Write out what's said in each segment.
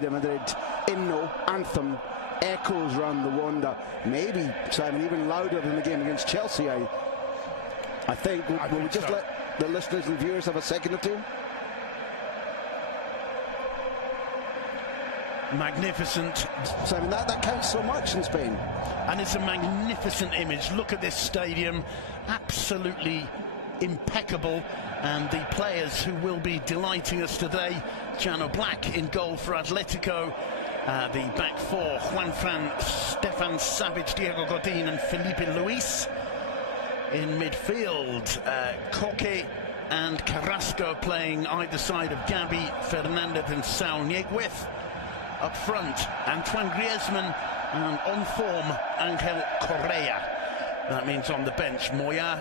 Madrid hymnal anthem echoes around the Wanda. Maybe, Simon, even louder than the game against Chelsea. I think. Will we just let the listeners and viewers have a second or two? Magnificent. Simon, that counts so much in Spain. And it's a magnificent image. Look at this stadium. Absolutely impeccable. And the players who will be delighting us today, Jano Black in goal for Atletico. The back four, Juanfran, Stefan Savic, Diego Godin and Felipe Luis. In midfield, Koke and Carrasco playing either side of Gavi, Fernandez and Saul Nieguez. Up front, Antoine Griezmann, and on form, Angel Correa. That means on the bench, Moya,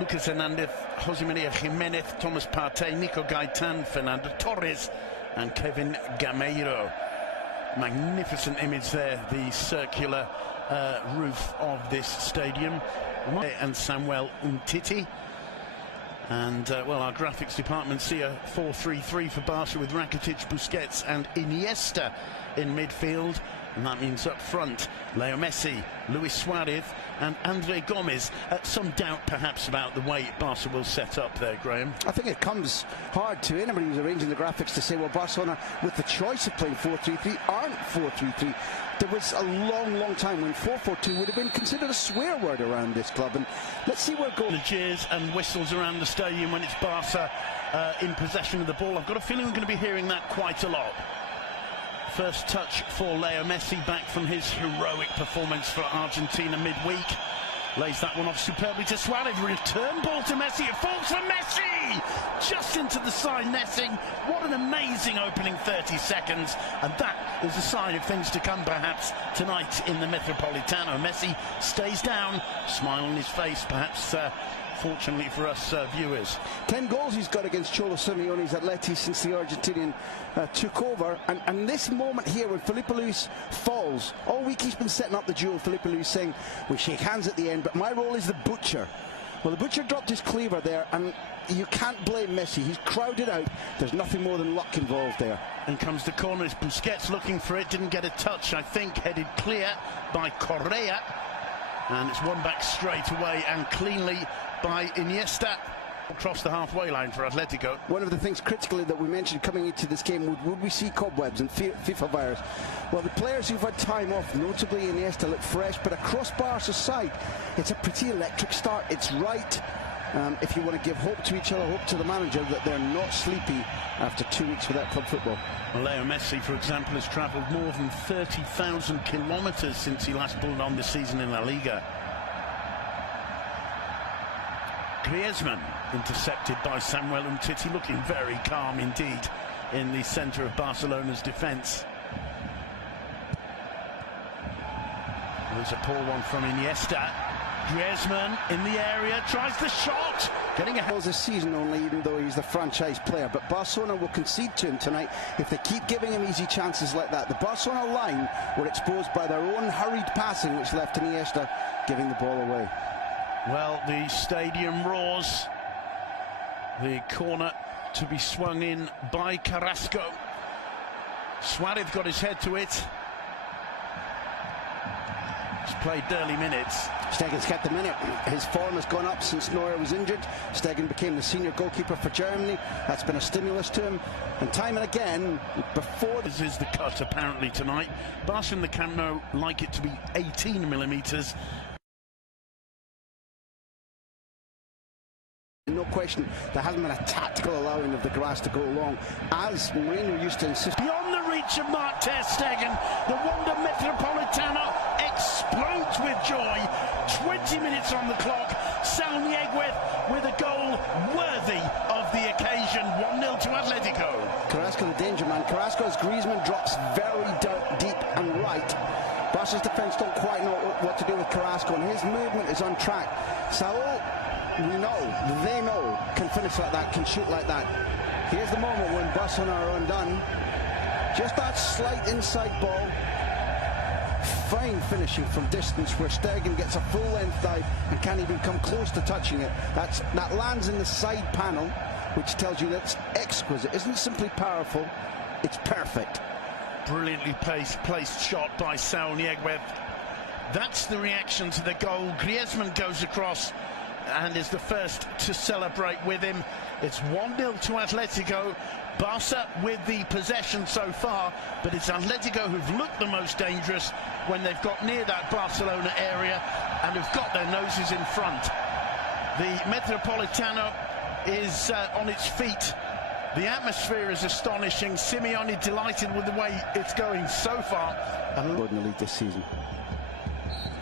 Lucas Hernandez, Jose Maria Jimenez, Thomas Partey, Nico Gaitan, Fernando Torres and Kevin Gameiro. Magnificent image there, the circular roof of this stadium. And Samuel Umtiti. And, well, our graphics department see a 4-3-3 for Barca with Rakitic, Busquets and Iniesta in midfield. And that means up front, Leo Messi, Luis Suarez and Andre Gomes. Some doubt perhaps about the way Barca will set up there, Graham. I think it comes hard to anybody who's arranging the graphics to say, well, Barcelona, with the choice of playing 4-3-3, aren't 4-3-3. There was a long time when 4-4-2 would have been considered a swear word around this club. And let's see where it goes. The cheers and whistles around the stadium when it's Barca in possession of the ball. I've got a feeling we're going to be hearing that quite a lot. First touch for Leo Messi, back from his heroic performance for Argentina midweek. Lays that one off superbly to Suarez. Return ball to Messi. It falls for Messi! Just into the side netting. What an amazing opening 30 seconds. And that is a sign of things to come perhaps tonight in the Metropolitano. Messi stays down, smile on his face, perhaps fortunately for us viewers. 10 goals he's got against Cholo Simeone's Atleti since the Argentinian took over. And this moment here when Felipe Luis falls, all week he's been setting up the duel. Felipe Luis saying, we shake hands at the end, but my role is the butcher. Well, the butcher dropped his cleaver there, and you can't blame Messi. He's crowded out. There's nothing more than luck involved there. And comes the corner. It's Busquets looking for it. Didn't get a touch, I think. Headed clear by Correa. And it's won back straight away and cleanly by Iniesta. Across the halfway line for Atletico. One of the things critically that we mentioned coming into this game, would we see cobwebs and FIFA virus? Well, the players who've had time off, notably Iniesta, look fresh, but across Barca's side, it's a pretty electric start. It's right. If you want to give hope to each other, hope to the manager that they're not sleepy after 2 weeks without club football. Well, Leo Messi, for example, has travelled more than 30,000 kilometres since he last pulled on this season in La Liga. Griezmann intercepted by Samuel Umtiti, looking very calm indeed in the centre of Barcelona's defence. There's a poor one from Iniesta. Griezmann in the area, tries the shot, getting a this season only, even though he's the franchise player. But Barcelona will concede to him tonight if they keep giving him easy chances like that. The Barcelona line were exposed by their own hurried passing, which left Iniesta giving the ball away. Well, the stadium roars. The corner to be swung in by Carrasco. Suarez got his head to it. He's played early minutes. Stegen's kept the minute. His form has gone up since Neuer was injured. Stegen became the senior goalkeeper for Germany. That's been a stimulus to him. And time and again, before... This is the cut apparently tonight. Barca and the Camp Nou like it to be 18 millimetres. No question, there hasn't been a tactical allowing of the grass to go along, as Mourinho used to insist. Beyond the reach of Mark ter Stegen, the Wanda Metropolitano explodes with joy. 20 minutes on the clock. Saul Nieguez with a goal worthy of the occasion. 1-0 to Atletico. Carrasco the danger man. Carrasco as Griezmann drops very deep and right. Barca's defence don't quite know what to do with Carrasco, and his movement is on track. Saul, we know, they know, can finish like that, can shoot like that. Here's the moment when Barcelona are undone. Just that slight inside ball. Fine finishing from distance where Stegen gets a full-length dive and can't even come close to touching it. That lands in the side panel, which tells you that's exquisite. It isn't simply powerful, it's perfect. Brilliantly placed shot by Saúl. That's the reaction to the goal. Griezmann goes across and is the first to celebrate with him. It's 1-0 to Atlético. Barca with the possession so far, but it's Atlético who've looked the most dangerous when they've got near that Barcelona area and have got their noses in front. The Metropolitano is on its feet. The atmosphere is astonishing. Simeone delighted with the way it's going so far. And in the league this season.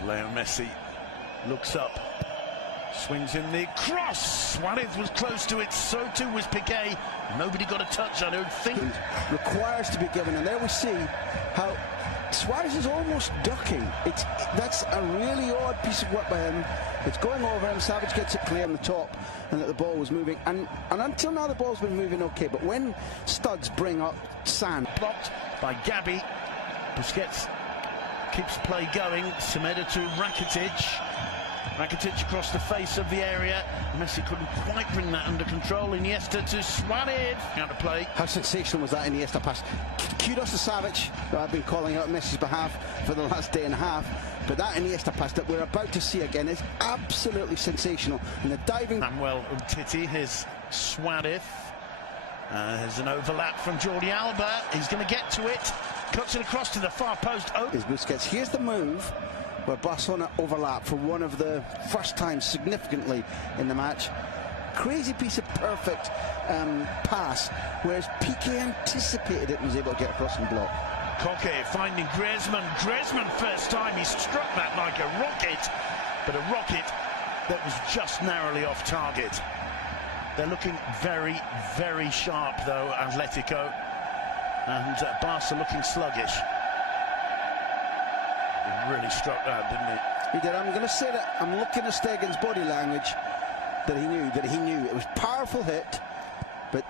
Leo Messi looks up, swings in the cross. Suarez was close to it, so too was Piqué. Nobody got a touch, I don't think. Requires to be given, and there we see how Suarez is almost ducking. That's a really odd piece of work by him. It's going over him. Savage gets it clear on the top, and that the ball was moving. And until now, the ball's been moving okay. But when studs bring up sand, blocked by Gabi. Busquets keeps play going. Semedo to Rakitic. Rakitic across the face of the area. Messi couldn't quite bring that under control. Iniesta to Suarez. Out of play. How sensational was that Iniesta pass? Kudos to Savage, who I've been calling out on Messi's behalf for the last day and a half. But that Iniesta pass that we're about to see again is absolutely sensational. And the diving... Manuel Umtiti, here's Suarez. There's an overlap from Jordi Alba. He's going to get to it. Cuts it across to the far post. Is Busquets. Here's the move where Barcelona overlap for one of the first times significantly in the match. Crazy piece of perfect pass, whereas Piqué anticipated it and was able to get across and block. Koke finding Griezmann. Griezmann first time he struck that like a rocket, but a rocket that was just narrowly off target. They're looking very, very sharp though, Atlético, and Barca looking sluggish. He really struck that, didn't he? He did. I'm going to say that I'm looking at Stegen's body language that he knew it was a powerful hit, but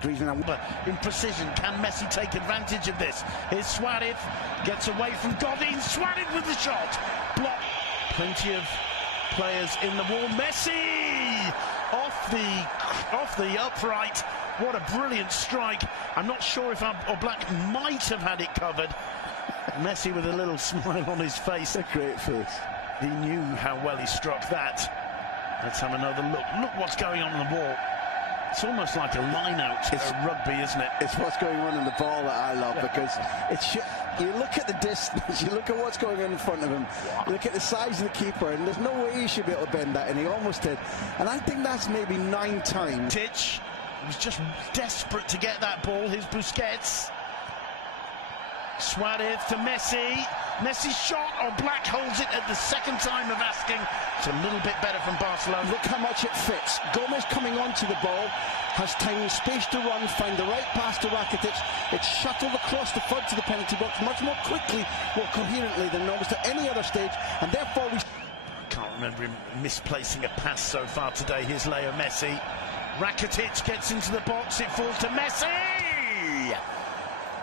Griezmann. But in precision, can Messi take advantage of this? Here's Suarez, gets away from Godin. Suarez with the shot, block. Plenty of players in the wall. Messi off the upright. What a brilliant strike. I'm not sure if Black might have had it covered. Messi with a little smile on his face. A great face. He knew how well he struck that. Let's have another look. Look what's going on the wall. It's almost like a line-out rugby, isn't it? It's what's going on in the ball that I love, because you look at the distance, you look at what's going on in front of him, you look at the size of the keeper, and there's no way he should be able to bend that, and he almost did. And I think that's maybe 9 times. Titch was just desperate to get that ball. Here's Busquets. Suarez to Messi. Messi shot, Black holds it at the second time of asking. It's a little bit better from Barcelona. Look how much it fits. Gomez coming onto the ball, has time and space to run, find the right pass to Rakitic. It's shuttled across the front to the penalty box much more quickly, more coherently than almost at any other stage, and therefore we... I can't remember him misplacing a pass so far today. Here's Leo Messi. Rakitic gets into the box, it falls to Messi!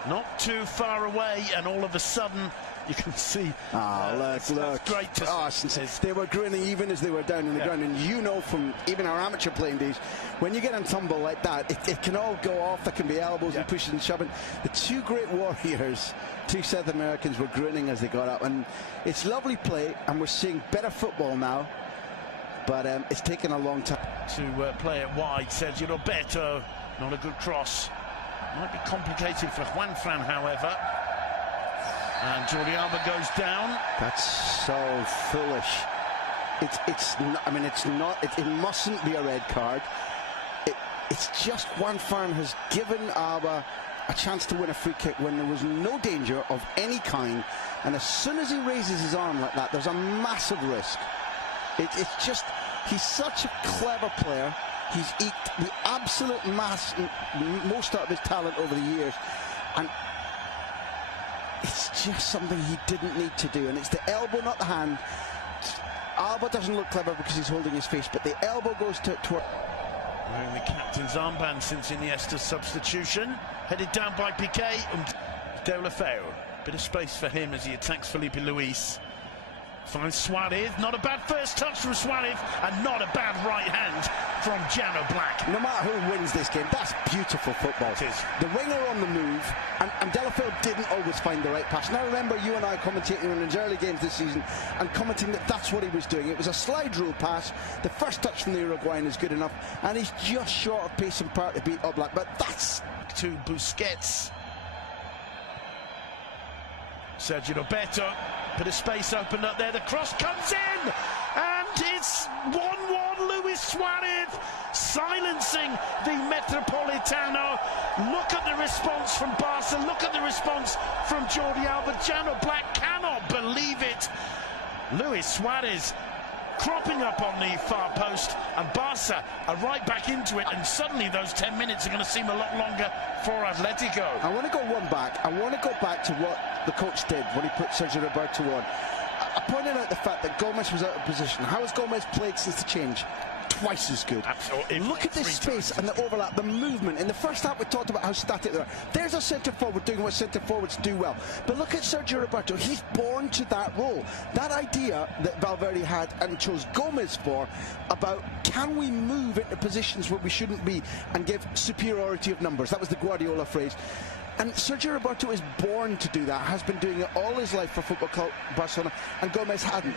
Not too far away, and all of a sudden you can see. Look. Great to see. They were grinning even as they were down in the ground, and you know from even our amateur playing days, when you get on tumble like that, it can all go off. There can be elbows and pushes and shoving. The two great warriors, two South Americans, were grinning as they got up, and it's lovely play, and we're seeing better football now, but it's taken a long time. To play it wide, Sergio Roberto, not a good cross. Might be complicated for Juanfran, however. And Jordi Alba goes down. That's so foolish. It's not. I mean, it's not. It mustn't be a red card. It's just Juanfran has given Alba a chance to win a free kick when there was no danger of any kind. And as soon as he raises his arm like that, there's a massive risk. It's just, he's such a clever player. He's eked the absolute most out of his talent over the years, and it's just something he didn't need to do, and it's the elbow, not the hand. Alba doesn't look clever because he's holding his face, but the elbow goes to wearing the captain's armband since Iniesta's substitution. Headed down by Piqué and Deulofeu. Bit of space for him as he attacks Felipe Luis. Finds Suarez, not a bad first touch from Suarez, and not a bad right hand from Jano Black. No matter who wins this game, that's beautiful football. It is. The winger on the move, and Delafield didn't always find the right pass. And I remember you and I commentating in his early games this season and commenting that that's what he was doing. It was a slide rule pass. The first touch from the Uruguayan is good enough, and he's just short of pace and power to beat Oblak. But that's to Busquets. Sergio Roberto, bit of space opened up there, the cross comes in, and it's 1-1. Luis Suarez silencing the Metropolitano. Look at the response from Barca, look at the response from Jordi Alba. Jano Black cannot believe it. Luis Suarez cropping up on the far post, and Barca are right back into it, and suddenly those 10 minutes are going to seem a lot longer for Atletico. I want to go one back. I want to go back to what the coach did when he put Sergio Roberto on. I pointed out the fact that Gomez was out of position. How has Gomez played since the change? Twice as good. Absolutely. Look at this space and the overlap, the movement. In the first half, we talked about how static they are. There's a centre forward doing what centre forwards do well. But look at Sergio Roberto. He's born to that role. That idea that Valverde had and chose Gomez for about can we move into positions where we shouldn't be and give superiority of numbers. That was the Guardiola phrase. And Sergio Roberto is born to do that, has been doing it all his life for Football Club Barcelona, and Gomez hadn't.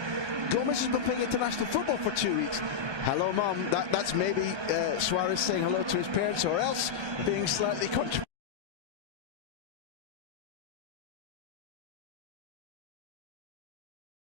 Gomez has been playing international football for 2 weeks. Hello, Mum. That's maybe Suarez saying hello to his parents, or else being slightly controversial.